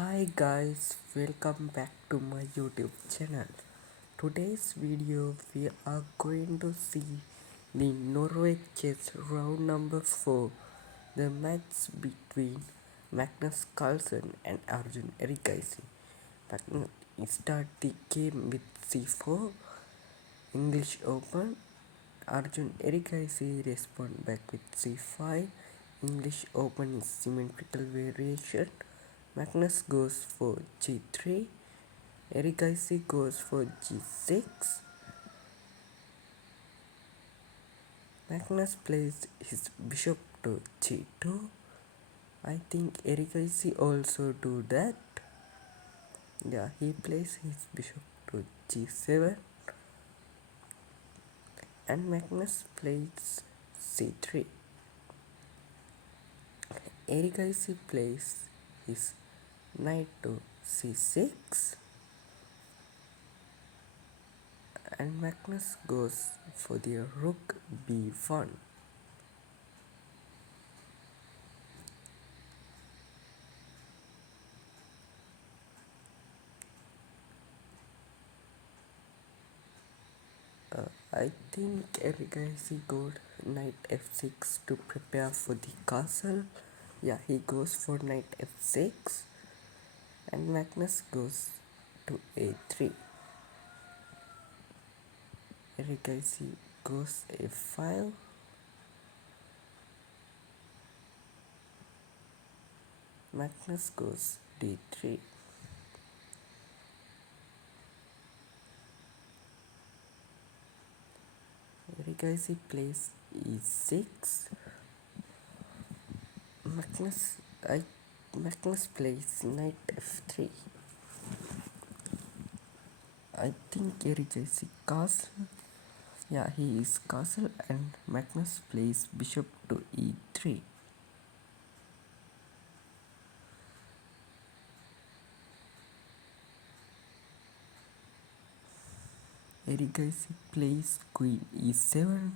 Hi guys, welcome back to my YouTube channel. Today's video we are going to see the Norway chess round number 4, the match between Magnus Carlsen and Arjun Erigaisi. Magnus start the game with c4, English Open. Arjun Erigaisi respond back with c5, English Open is symmetrical variation. Magnus goes for g3, Erigaisi goes for g6. Magnus plays his bishop to g2. I think Erigaisi also do that. Yeah, he plays his bishop to g7 and Magnus plays c3. Erigaisi plays his knight to c6 and Magnus goes for the rook b1. I think Erigaisi got knight f6 to prepare for the castle. Yeah, he goes for knight f6 and Magnus goes to a3. Erigaisi goes a5. Magnus goes d3. Erigaisi plays e6. Magnus plays knight f3. I think Erigaisi castle. Yeah, he is castle and Magnus plays bishop to e3. Erigaisi plays queen e7.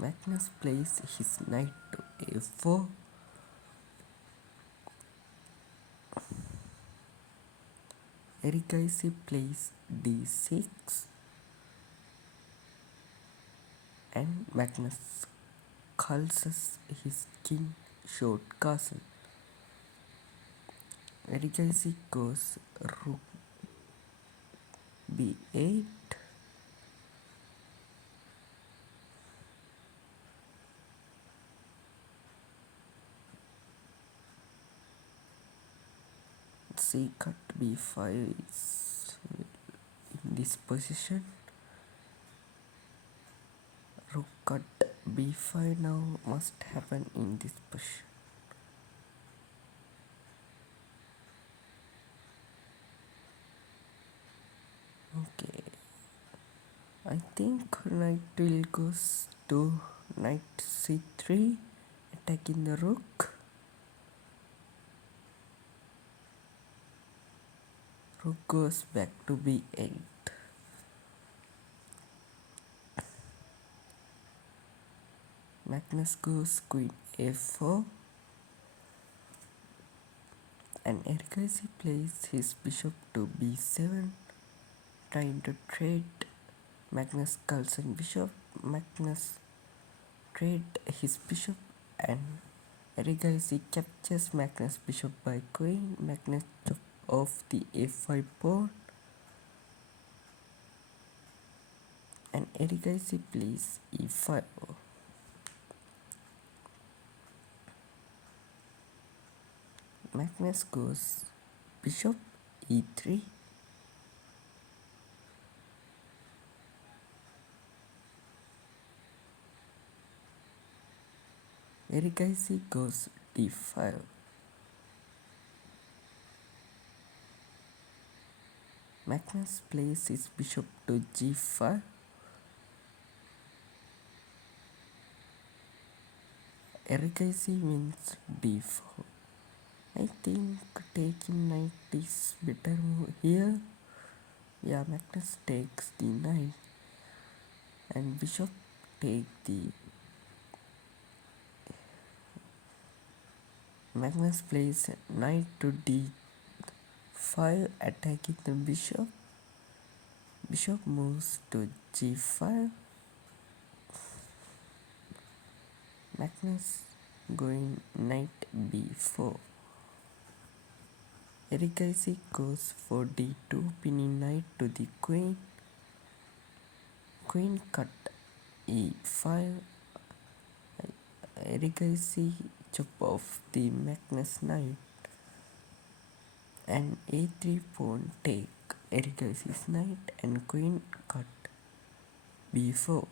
Magnus plays his knight to a4. Erigaisi plays d6 and Magnus calls his king short castle. Erigaisi goes rook b8. C cut b5 is in this position. Rook cut b5 now must happen in this position. Okay, I think knight will goes to knight c3, attacking the rook. Rook goes back to b8. Magnus goes queen a4 and Erigaisi plays his bishop to b7, trying to trade Magnus Carlsen bishop. Magnus trade his bishop and Erigaisi captures Magnus bishop by queen. Magnus chop off the a5 pawn and Erigaisi plays e5. Magnus goes bishop e3. Erigaisi goes d5. Magnus plays his bishop to g5. Erigaisi wins d4. I think taking knight is better move here. Yeah, Magnus takes the knight and bishop take the Magnus plays knight to d5, attacking the bishop. Bishop moves to g5. Magnus going knight b4. Erigaisi goes for d2, pinning knight to the queen. Queen cut e5. Erigaisi chop off the Magnus knight. And a3 pawn take Erigaisi's knight and queen cut b4.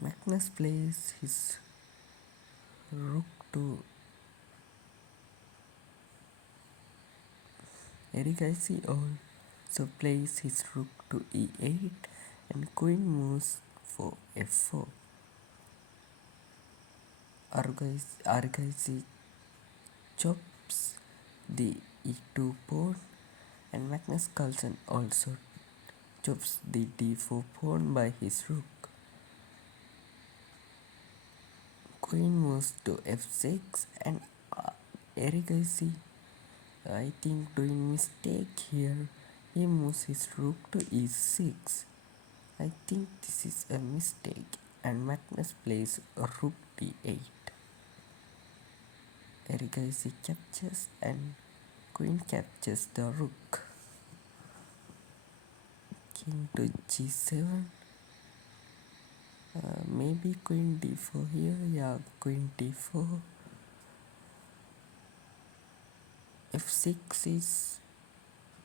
Magnus plays his rook to Erigaisi also plays his rook to e8 and queen moves for f4. Erigaisi chops the e2 pawn and Magnus Carlsen also chops the d4 pawn by his rook. Queen moves to f6 and Erigaisi, I think, doing mistake here. He moves his rook to e6. I think this is a mistake and Magnus plays rook d8. Erigaisi captures and queen captures the rook. King to g7. Maybe queen d4 here. Yeah, queen d4. f6 is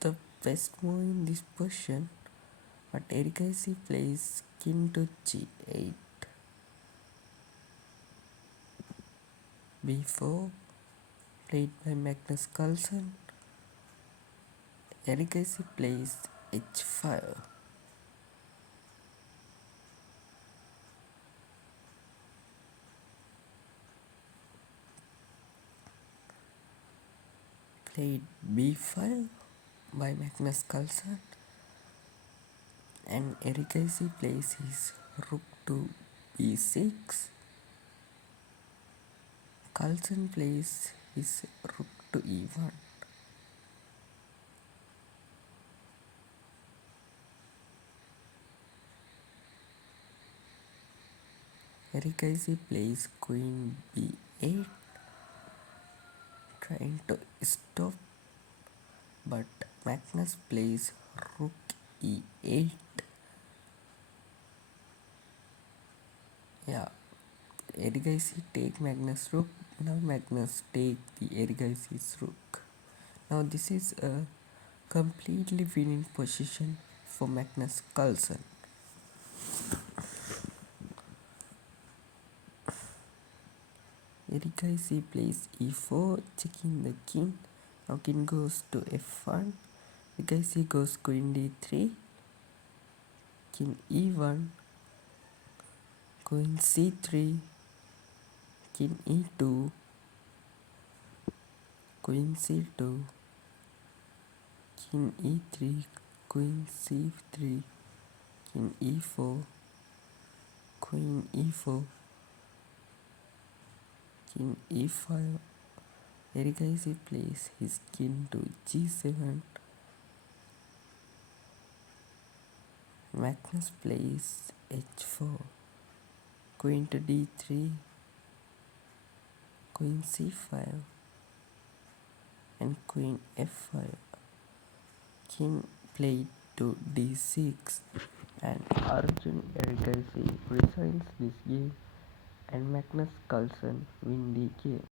the best move in this position, but Erigaisi plays king to g8. b4 played by Magnus Carlsen. Erigaisi plays h5. Played b5 by Magnus Carlsen, and Erigaisi plays his rook to b6. Carlsen plays his rook to e1. Erigaisi plays queen b8, trying to stop, but Magnus plays rook e8. Yeah, Erigaisi take Magnus rook. Now Magnus take the Erigaisi's rook. Now this is a completely winning position for Magnus Carlsen. Erigaisi plays e4, checking the king. Now king goes to f1. Erigaisi goes queen d3, king e1, queen c3, king e2, queen c2, king e3, queen c3, king e4, queen e4, king e5. Erigaisi plays his king to g7. Magnus plays h4, queen to d3, queen c5, and queen f5. King played to d6, and Arjun Erigaisi resigns this game, and Magnus Carlsen win the game.